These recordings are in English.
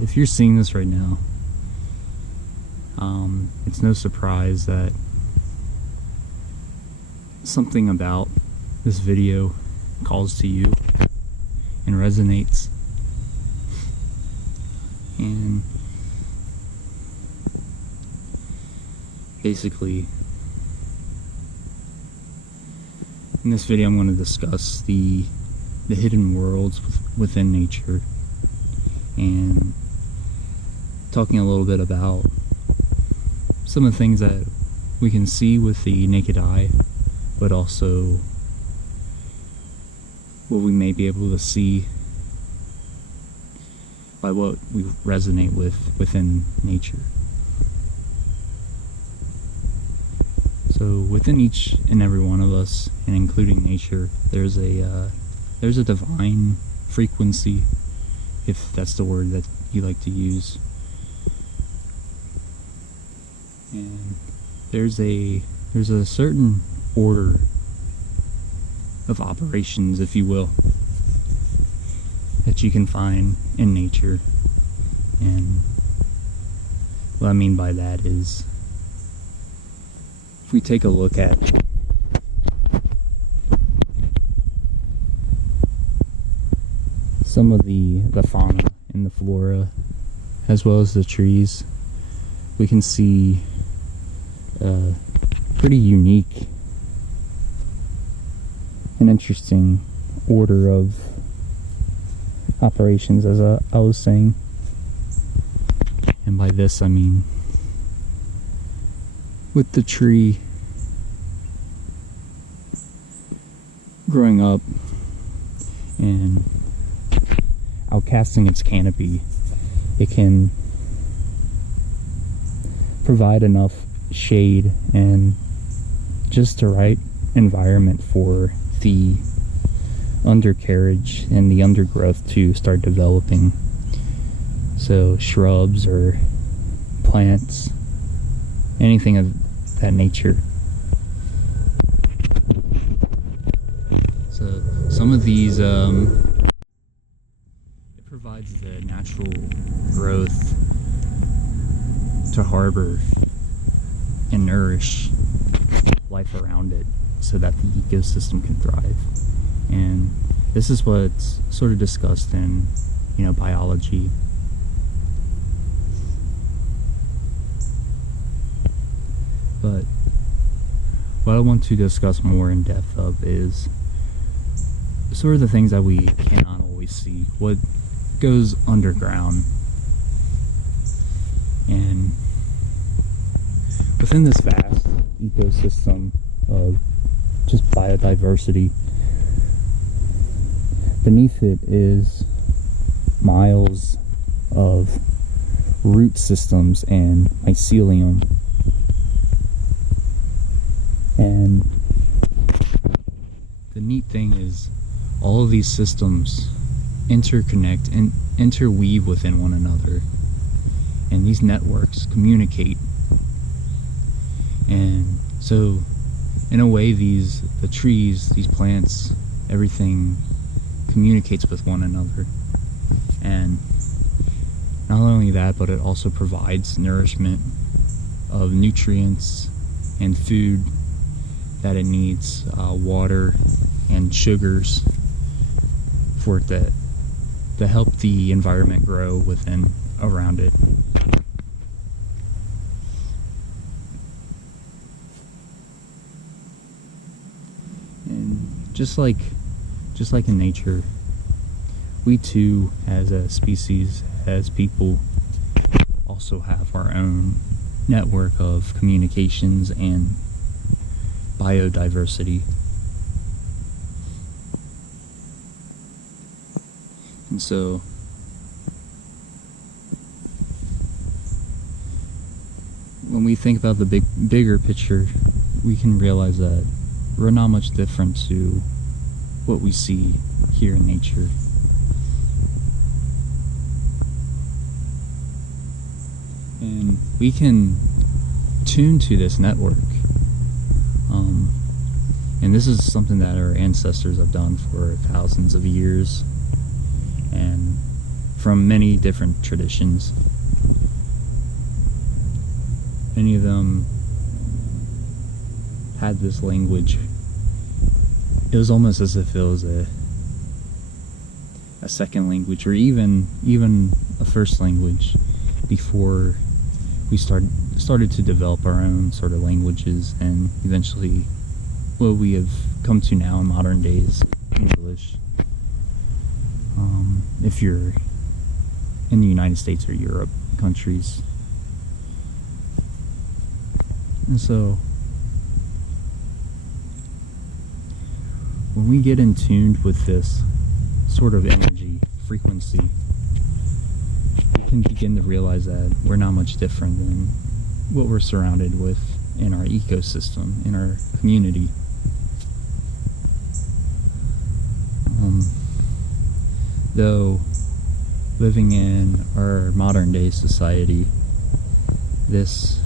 if you're seeing this right now, it's no surprise that something about this video calls to you and resonates. And basically, in this video I'm going to discuss the hidden worlds within nature, and talking a little bit about some of the things that we can see with the naked eye, but also what we may be able to see by what we resonate with within nature. So within each and every one of us, and including nature, there's a divine frequency, if that's the word that you like to use. And there's a certain order of operations, if you will, that you can find in nature. And what I mean by that is, if we take a look at some of the fauna and the flora, as well as the trees, we can see a pretty unique and interesting order of operations, as I was saying. And by this I mean, with the tree growing up and outcasting its canopy, it can provide enough shade and just the right environment for the undercarriage and the undergrowth to start developing. So shrubs or plants, anything of that nature. So some of these, it provides the natural growth to harbor and nourish life around it, so that the ecosystem can thrive. And this is what's sort of discussed in, biology. But what I want to discuss more in depth of is sort of the things that we cannot always see, what goes underground. And within this vast ecosystem of just biodiversity, beneath it is miles of root systems and mycelium. And the neat thing is, all of these systems interconnect and interweave within one another, and these networks communicate. And so in a way, the trees, these plants, everything communicates with one another. And not only that, but it also provides nourishment of nutrients and food that it needs, water and sugars, for it to help the environment grow within, around it. And just like in nature, we too, as a species, as people, also have our own network of communications and biodiversity. And so when we think about the bigger picture, we can realize that we're not much different to what we see here in nature. And we can tune to this network. And this is something that our ancestors have done for thousands of years. And from many different traditions. Many of them had this language. It was almost as if it was a second language, or even a first language, before we started to develop our own sort of languages, and eventually what we have come to now in modern days, English. If you're in the United States or Europe countries. And so when we get in tuned with this sort of energy frequency, we can begin to realize that we're not much different than what we're surrounded with in our ecosystem, in our community. Though living in our modern day society, this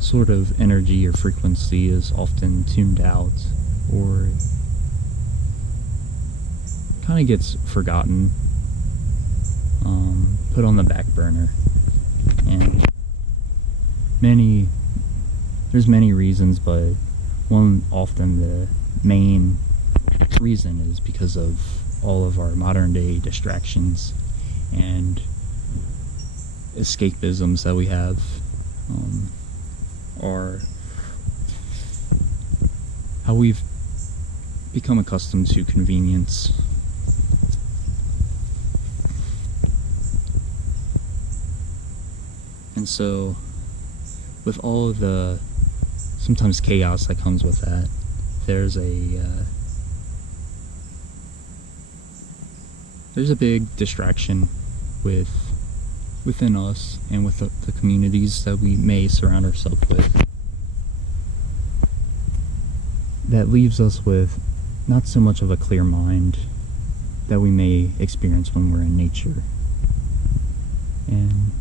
sort of energy or frequency is often tuned out, or kind of gets forgotten, put on the back burner. And there's many reasons, but often the main reason is because of all of our modern day distractions and escapisms that we have, or how we've become accustomed to convenience. And so, with all of the sometimes chaos that comes with that, there's a big distraction within us and with the communities that we may surround ourselves with, that leaves us with not so much of a clear mind that we may experience when we're in nature. And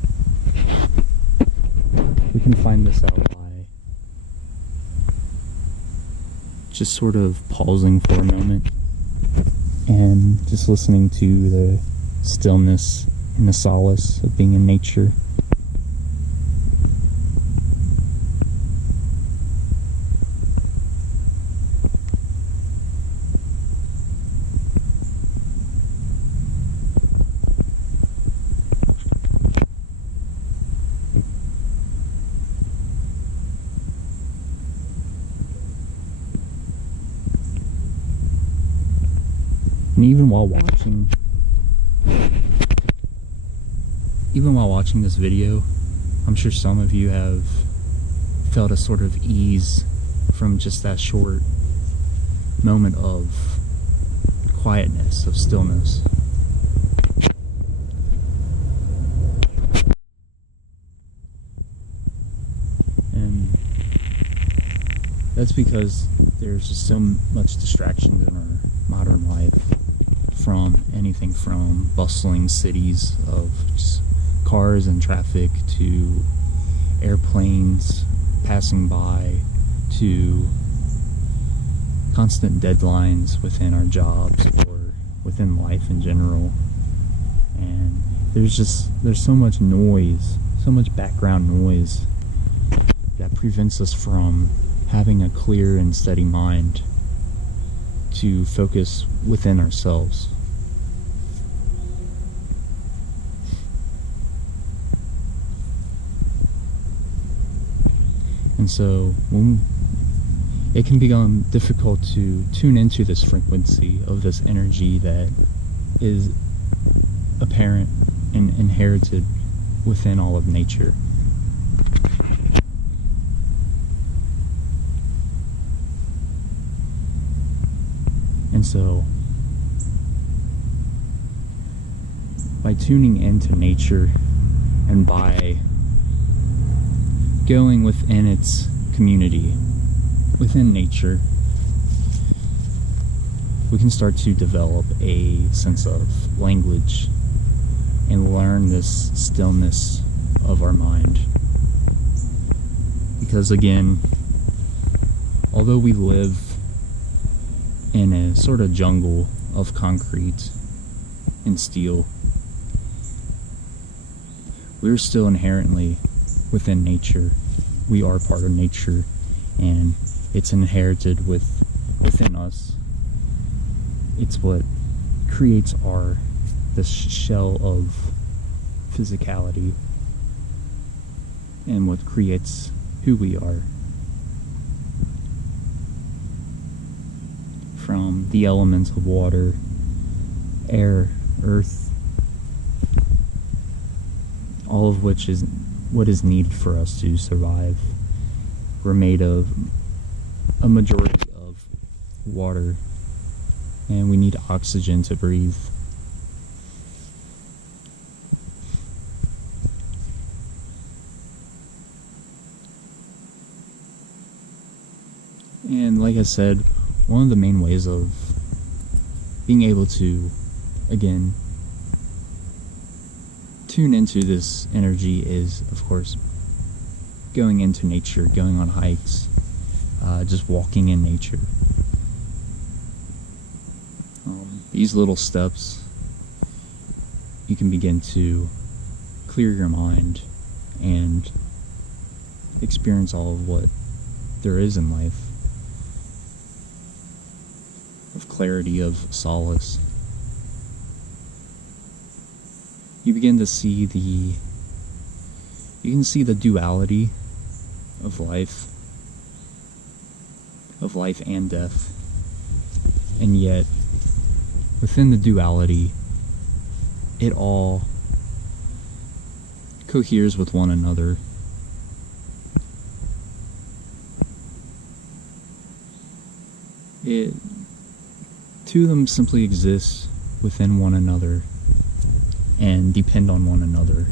we can find this out by just sort of pausing for a moment and just listening to the stillness and the solace of being in nature. And even while watching this video, I'm sure some of you have felt a sort of ease from just that short moment of quietness, of stillness. And that's because there's just so much distractions in our modern life, from anything from bustling cities of just cars and traffic, to airplanes passing by, to constant deadlines within our jobs or within life in general. And there's so much noise, so much background noise, that prevents us from having a clear and steady mind to focus within ourselves. And so it can become difficult to tune into this frequency of this energy that is apparent and inherited within all of nature. And so, by tuning into nature and by going within its community, within nature, we can start to develop a sense of language and learn this stillness of our mind. Because again, although we live in a sort of jungle of concrete and steel, we're still inherently within nature. We are part of nature, and it's inherited within us. It's what creates the shell of physicality, and what creates who we are. From the elements of water, air, earth, all of which is what is needed for us to survive. We're made of a majority of water, and we need oxygen to breathe. And like I said, one of the main ways of being able to, again, tune into this energy is, of course, going into nature, going on hikes, just walking in nature. These little steps, you can begin to clear your mind and experience all of what there is in life, of clarity, of solace. You begin to see the duality of life and death, and yet within the duality, it all coheres with one another. Two of them simply exist within one another and depend on one another.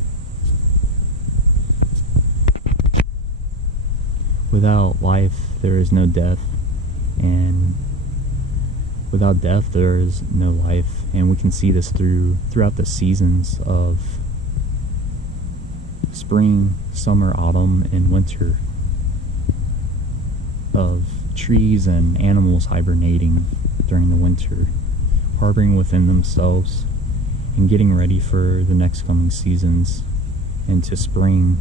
Without life, there is no death, and without death, there is no life. And we can see this throughout the seasons of spring, summer, autumn, and winter, of trees and animals hibernating during the winter, harboring within themselves and getting ready for the next coming seasons, into spring,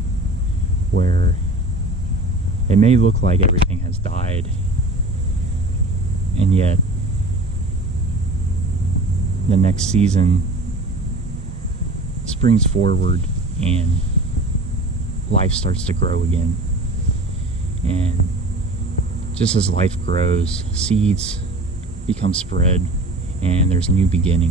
where it may look like everything has died, and yet the next season springs forward and life starts to grow again. And just as life grows, seeds become spread, and there's new beginnings.